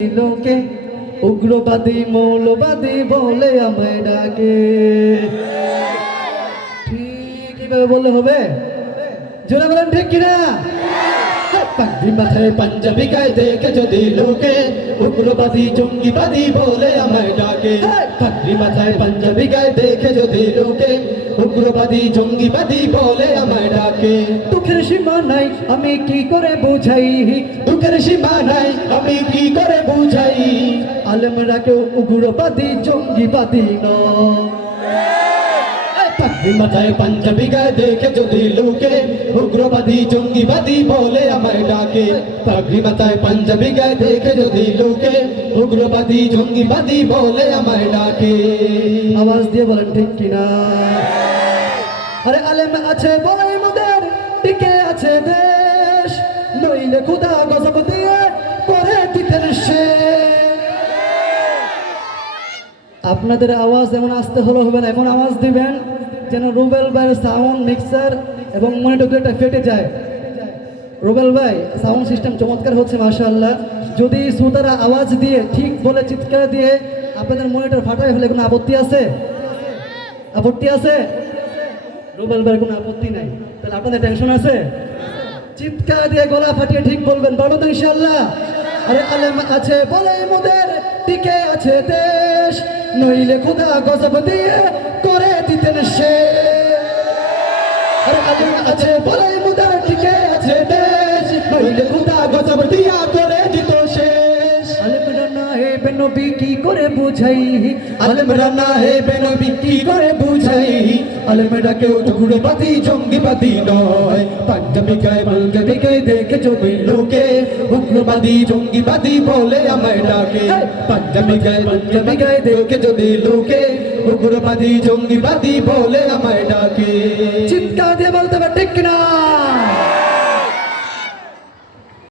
লোকে উগ্রবাদী মৌলবাদী বলে আমায় ডাকে। ঠিক কিভাবে বললে হবে? জোরে বলেন ঠিক কিনা? পাগড়ি মাথায় পাঞ্জাবি গায়ে দেখে যদি লোকে উগ্রবাদী জঙ্গিবাদী বলে আমায় ডাকে। পাগড়ি মাথায় পাঞ্জাবি গায়ে দেখে যদি লোকে উগ্রবাদী জঙ্গিবাদী বলে আমায় ডাকে। দুঃখের সীমা নাই আমি কি করে বুঝাই, দুঃখের সীমা নাই আমি কি করে বুঝাই, আলেমরা কেউ উগ্রবাদী জঙ্গিবাদী নয়। পাগড়ি মাথায় পাঞ্জাবি গায়ে দেখে যদি লোকে উগ্রবাদী জঙ্গিবাদী বলে আমায় ডাকে। পাগড়ি মাথায় পাঞ্জাবি গায়ে দেখে যদি লোকে উগ্রবাদী জঙ্গিবাদী বলে আমায় ডাকে। আওয়াজ দিয়ে বলেন ঠিক কিনা? আরে আলেম আছে বলে মোদের টিকে আছে দেশ, নইলে খুদা গজব দিয়ে করে দিতেন শেষ। আপনাদের আওয়াজ এমন আসতে হলো হবে না, এমন আওয়াজ দিবেন যেন রুবেল ভাইয়ের সাউন্ড মিক্সার এবং মনিটরটা ফেটে যায়। রুবেল ভাই সাউন্ড সিস্টেম চমৎকার হচ্ছে মাশাআল্লাহ। যদি শ্রোতারা আওয়াজ দিয়ে ঠিক বলে চিৎকার দিয়ে আপনাদের মনিটর ফাটায় ফেলে কোনো আপত্তি আছে? আপত্তি আছে? রুবেল ভাইয়ের কোনো আপত্তি নাই, তাহলে আপনাদের টেনশন আছে? চিৎকার দিয়ে গলা ফাটিয়ে ঠিক বলবেন, বলো তো ইনশাআল্লাহ। আরে আলেম আছে বলে মোদের টিকে আছে দেশ, নইলে খুদা গজব দিয়ে করে দিতেন শেষ। আরে আলেম আছে বলে মোদের টিকে আছে দেশ, নইলে খুদা গজব দিয়া করে দিত শেষ। আলেমরা না হে বেনবী কি করে বুঝাই, আলেমরা না হে বেনবী কি করে বুঝাই, আলেমরা কেউ উগ্রবাদী জঙ্গিবাদী নয়। পাঞ্জাবি গায়ে দেখে যদি লোকে উগ্রবাদী জঙ্গিবাদী বলে আমায় ডাকে। পাঞ্জাবি গায়ে দেখে যদি লোকে উগ্রবাদী জঙ্গিবাদী বলে আমায় ডাকে। চিৎকার দিয়ে বলতে পারে ঠিক না?